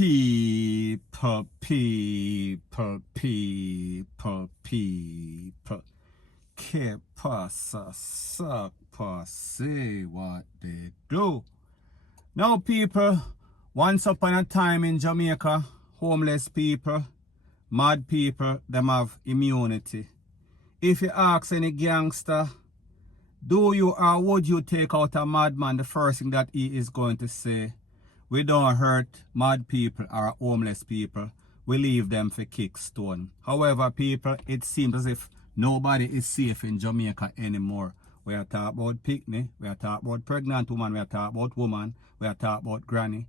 People. Que pasa, suck, say what they do. Now, people, once upon a time in Jamaica, homeless people, mad people, them have immunity. If you ask any gangster, do you or would you take out a madman, the first thing that he is going to say, we don't hurt mad people or homeless people. We leave them for kickstone. However, people, it seems as if nobody is safe in Jamaica anymore. We are talking about picnic, we are talking about pregnant woman, we are talking about woman, we are talking about granny.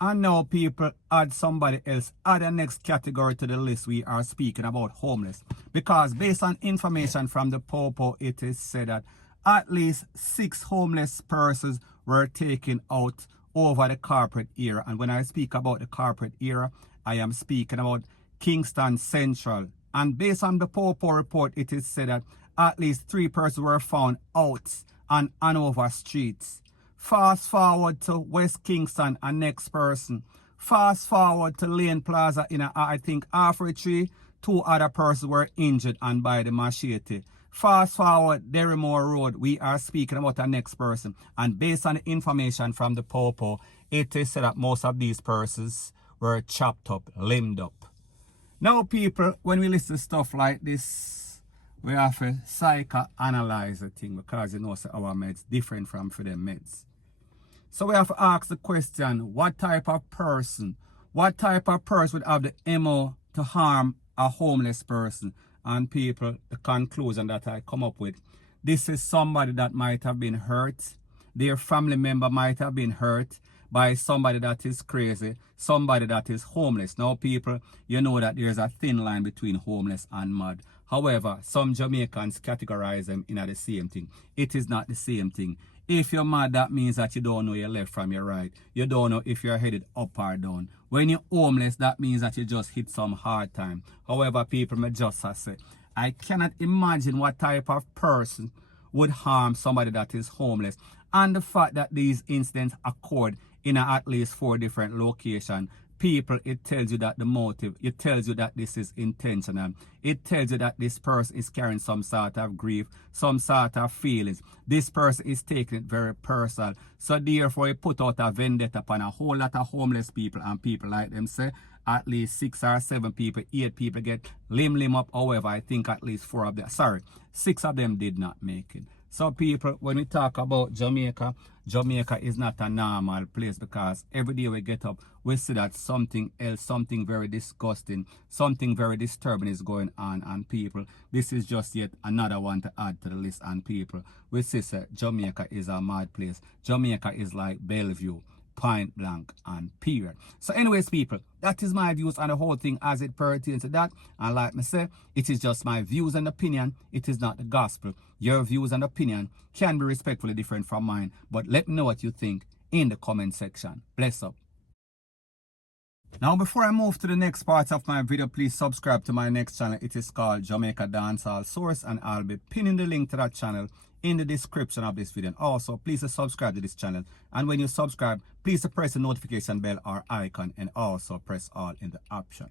And now people add somebody else, add the next category to the list. We are speaking about homeless. Because based on information from the Popo, it is said that at least 6 homeless persons were taken out over the corporate era. And when I speak about the corporate era, I am speaking about Kingston Central. And based on the Popo report, it is said that at least 3 persons were found out on Hanover streets. Fast forward to West Kingston, a next person. Fast forward to Lane Plaza in I think Tree, 2 other persons were injured and by the machete. Fast forward, Derrimore Road, we are speaking about the next person. And based on the information from the Popo, it is said that most of these persons were chopped up, limbed up. Now, people, when we listen to stuff like this, we have to psychoanalyze the thing because you know so our meds different from for them meds. So we have to ask the question, what type of person would have the MO to harm a homeless person? And people, the conclusion that I come up with, this is somebody that might have been hurt. Their family member might have been hurt by somebody that is crazy, somebody that is homeless. Now, people, you know that there's a thin line between homeless and mad. However, some Jamaicans categorize them in the same thing. It is not the same thing. If you're mad, that means that you don't know your left from your right. You don't know if you're headed up or down. When you're homeless, that means that you just hit some hard time. However, people may just say, I cannot imagine what type of person would harm somebody that is homeless. And the fact that these incidents occurred in at least 4 different locations, people, it tells you that the motive, it tells you that this is intentional. It tells you that this person is carrying some sort of grief, some sort of feelings. This person is taking it very personal. So therefore, it put out a vendetta upon a whole lot of homeless people, and people like them say at least 6 or 7 people, 8 people get limb up. However, I think at least 6 of them did not make it. So people, when we talk about Jamaica, Jamaica is not a normal place because every day we get up, we see that something else, something very disgusting, something very disturbing is going on. And people, this is just yet another one to add to the list. And people, we see that Jamaica is a mad place. Jamaica is like Bellevue, point blank and period. So anyways, people, that is my views on the whole thing as it pertains to that. And like I say, it is just my views and opinion. It is not the gospel. Your views and opinion can be respectfully different from mine, but let me know what you think in the comment section. Bless up. Now, before I move to the next part of my video, please subscribe to my next channel. It is called Jamaica Dancehall Source, and I'll be pinning the link to that channel in the description of this video. And also, please subscribe to this channel. And when you subscribe, please press the notification bell or icon, and also press all in the option.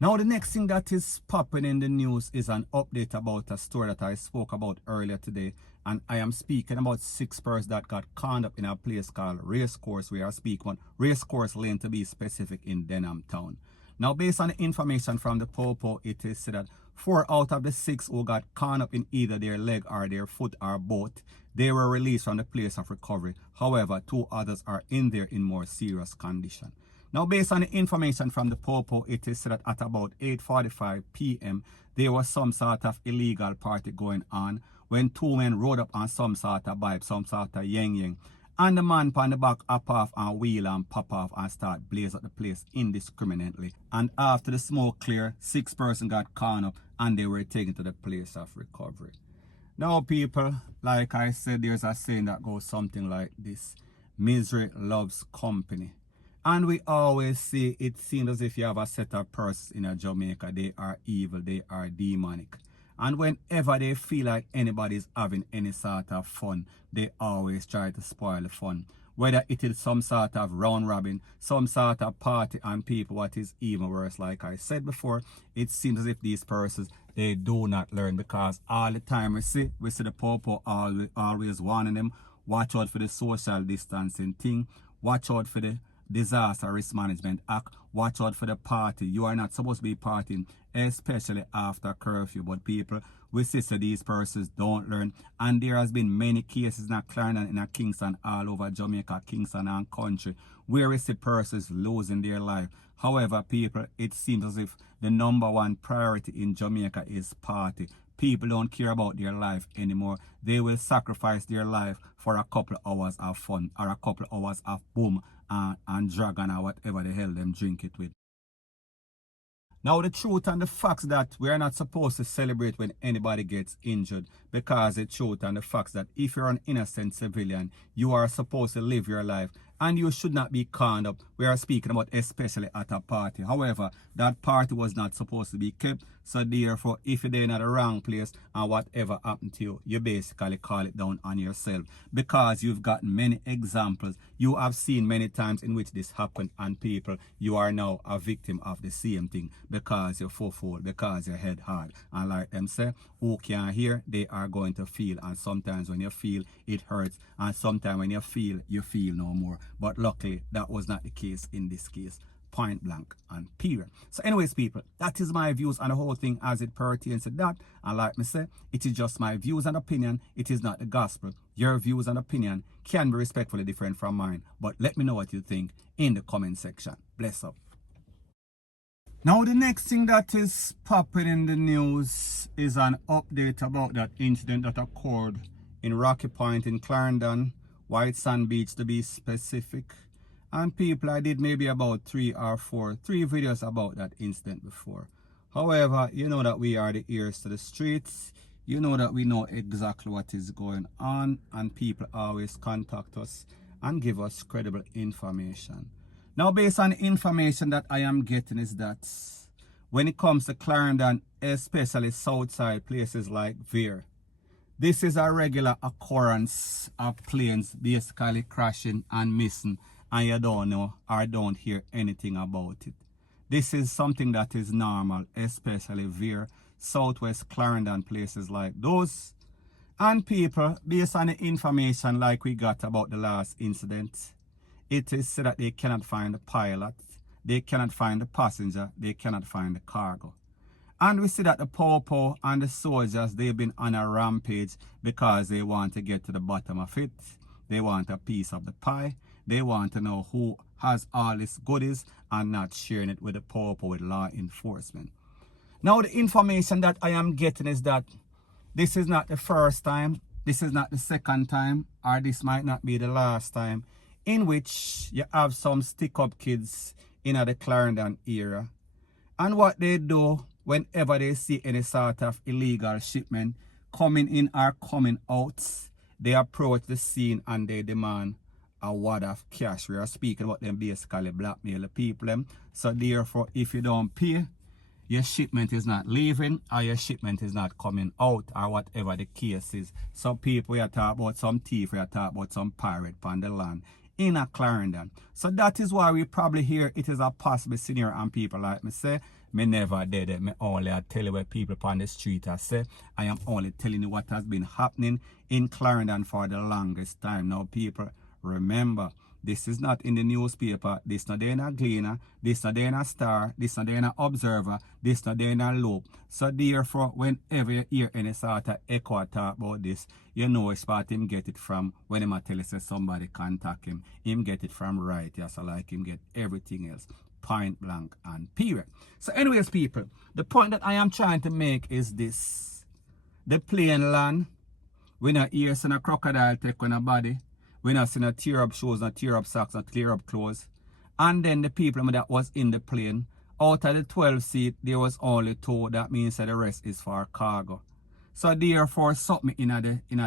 Now, the next thing that is popping in the news is an update about a story that I spoke about earlier today. And I am speaking about 6 persons that got caught up in a place called Racecourse. We are speaking on Racecourse Lane to be specific in Denham Town. Now, based on the information from the Popo, it is said that 4 out of the 6 who got caught up in either their leg or their foot or both, they were released from the place of recovery. However, 2 others are in there in more serious condition. Now, based on the information from the Popo, it is said that at about 8:45 p.m., there was some sort of illegal party going on when 2 men rode up on some sort of bike, some sort of yang. And the man on the back up off and wheel and pop off and start blaze up the place indiscriminately. And after the smoke clear, 6 persons got caught up and they were taken to the place of recovery. Now, people, like I said, there's a saying that goes something like this: misery loves company. And we always say it seems as if you have a set of persons in Jamaica, they are evil, they are demonic. And whenever they feel like anybody's having any sort of fun, they always try to spoil the fun. whether it is some sort of round robin, some sort of party, and people, what is even worse, like I said before, it seems as if these persons, they do not learn, because all the time we see the popo always warning them, watch out for the social distancing thing, watch out for the Disaster Risk Management Act, watch out for the party. You are not supposed to be partying, especially after curfew. But people, we see so these persons don't learn. And there has been many cases in Clarendon, in Kingston, all over Jamaica, Kingston and country, where we see persons losing their life. However, people, it seems as if the number one priority in Jamaica is party. People don't care about their life anymore. They will sacrifice their life for a couple of hours of fun or a couple of hours of boom and dragon or whatever the hell them drink it with. Now, the truth and the facts that we are not supposed to celebrate when anybody gets injured, because the truth and the facts that if you're an innocent civilian, you are supposed to live your life and you should not be conned up. We are speaking about especially at a party. However, that party was not supposed to be kept. So therefore, if you're in the wrong place and whatever happened to you, you basically call it down on yourself, because you've got many examples. You have seen many times in which this happened, and people, you are now a victim of the same thing because you're full, because your head hard. And like them say, who can't hear, they are going to feel. And sometimes when you feel, it hurts. And sometimes when you feel no more. But luckily, that was not the case in this case. Point blank and period. So anyways, people, that is my views on the whole thing as it pertains to that. And like me say, it is just my views and opinion. It is not the gospel. Your views and opinion can be respectfully different from mine. But let me know what you think in the comment section. Bless up. Now, the next thing that is popping in the news is an update about that incident that occurred in Rocky Point in Clarendon, White Sand Beach to be specific. And people, I did maybe about three videos about that incident before. However, you know that we are the ears to the streets. You know that we know exactly what is going on, and people always contact us and give us credible information. Now, based on the information that I am getting is that when it comes to Clarendon, especially Southside places like there, this is a regular occurrence of planes basically crashing and missing, and you don't know or don't hear anything about it. This is something that is normal, especially there, Southwest Clarendon, places like those. And people, based on the information like we got about the last incident, it is said that they cannot find the pilot, they cannot find the passenger, they cannot find the cargo. And we see that the popo and the soldiers, they've been on a rampage because they want to get to the bottom of it. They want a piece of the pie. They want to know who has all these goodies and not sharing it with the popo, with law enforcement. Now, the information that I am getting is that this is not the first time, this is not the second time, or this might not be the last time in which you have some stick-up kids in the Clarendon area. And what they do whenever they see any sort of illegal shipment coming in or coming out, they approach the scene and they demand a wad of cash. We are speaking about them basically blackmail the people. So therefore, if you don't pay, your shipment is not leaving or your shipment is not coming out, or whatever the case is. Some people, we are talking about some thief, we are talking about some pirate on the land in a Clarendon. So that is why we probably hear it is a possible scenario, and people like me say, me never did it. Me only I tell you what people on the street I say. I am only telling you what has been happening in Clarendon for the longest time. Now, people, remember, this is not in the newspaper, this not there in a Gleaner, this not there in a Star, this not there in a Observer, this not there in a Loop. So therefore, whenever you hear any sort of echo talk about this, you know it's part him get it from when him tell you say somebody contact him. Him get it from right, yeah, so like him get everything else. Point blank and period. So anyways, people, the point that I am trying to make is this. The plane land, we not hear a crocodile take on a body. We not see no tear up shoes, no tear up socks, no tear up clothes. And then the people that was in the plane, out of the 12 seat, there was only 2. That means that the rest is for cargo. So therefore, something in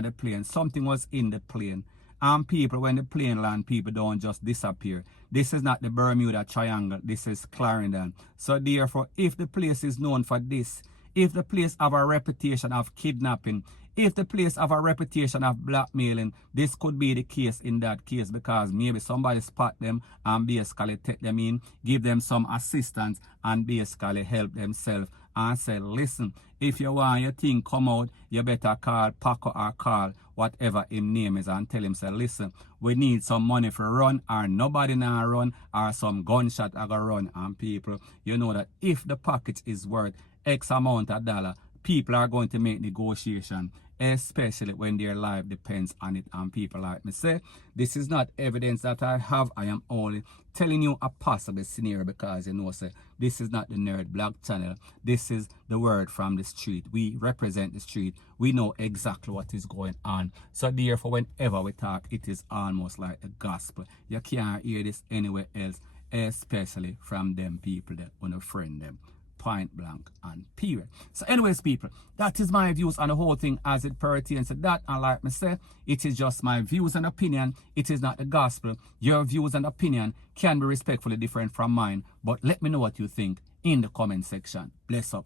the plane, something was in the plane. And people, when the plane land, people don't just disappear. This is not the Bermuda Triangle, this is Clarendon. So therefore, if the place is known for this, if the place have a reputation of kidnapping, If the place have a reputation of blackmailing, this could be the case in that case, because maybe somebody spot them and basically take them in, give them some assistance and basically help themselves and say, listen, if you want your thing come out, you better call Paco or call whatever his name is and tell him, say, listen, we need some money for run, or nobody now run, or some gunshot are gonna run. And people, you know that if the package is worth X amount of dollar, people are going to make negotiation, especially when their life depends on it. And people like me say, this is not evidence that I have. I am only telling you a possible scenario, because you know, say, this is not the Nerd Blog channel. This is the word from the street. We represent the street. We know exactly what is going on. So therefore, whenever we talk, it is almost like the gospel. You can't hear this anywhere else, especially from them people that want to friend them. Point blank and period. So anyways, people, that is my views on the whole thing as it pertains to that. And like me say, it is just my views and opinion. It is not the gospel. Your views and opinion can be respectfully different from mine, but let me know what you think in the comment section. Bless up.